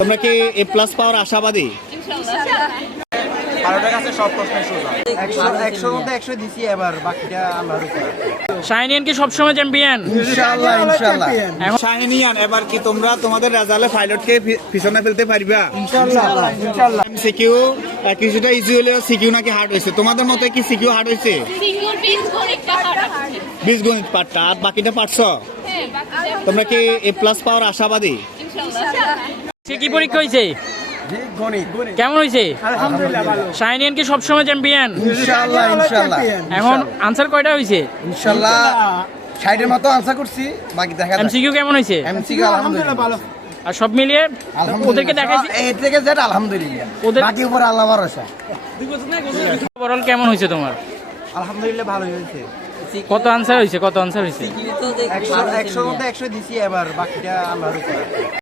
তোমরা কি এ প্লাস পাওয়ার আশাবাদী? শাহিনিয়ান কি সবসময় চ্যাম্পিয়ন? ইনশাআল্লাহ ইনশাআল্লাহ শাহিনিয়ান, এবার কি তোমরা তোমাদের রেজাল্টে পাইলটকে পিছনে ফেলতে পারবা? ইনশাআল্লাহ ইনশাআল্লাহ সিকিউ কিছুটা ইজি হলেও সিকিউ নাকি হার্ড হয়েছে। তোমাদের মতে কি সিকিউ হার্ড হয়েছে? বীজগণিত পাঠটা আর বাকিটা পারছো? তোমরা কি এ প্লাস পাওয়ার আশাবাদী? সে কি পরীক্ষা হয়েছে? কেমন হয়েছে? আলহামদুলিল্লাহ ভালো শাহিনিয়ান কি সবসময় চ্যাম্পিয়ন? ইনশাআল্লাহ ইনশাআল্লাহ এখন আনসার কয়টা হয়েছে? ইনশাআল্লাহ 60 এর মতো আনসার করছি, বাকি দেখা যাক। এমসিকিউ কেমন হয়েছে? এমসিকিউ আলহামদুলিল্লাহ ভালো, আর সব মিলিয়ে ওদেরকে দেখাইছি এই থেকে যেট আলহামদুলিল্লাহ, ওদের বাকি উপর আল্লাহ ভরসা। ওভারঅল কেমন হয়েছে তোমার? আলহামদুলিল্লাহ ভালো হয়েছে। কত আনসার হয়েছে? 100 মধ্যে 100 দিছি, এবার বাকিটা আল্লাহর উপর।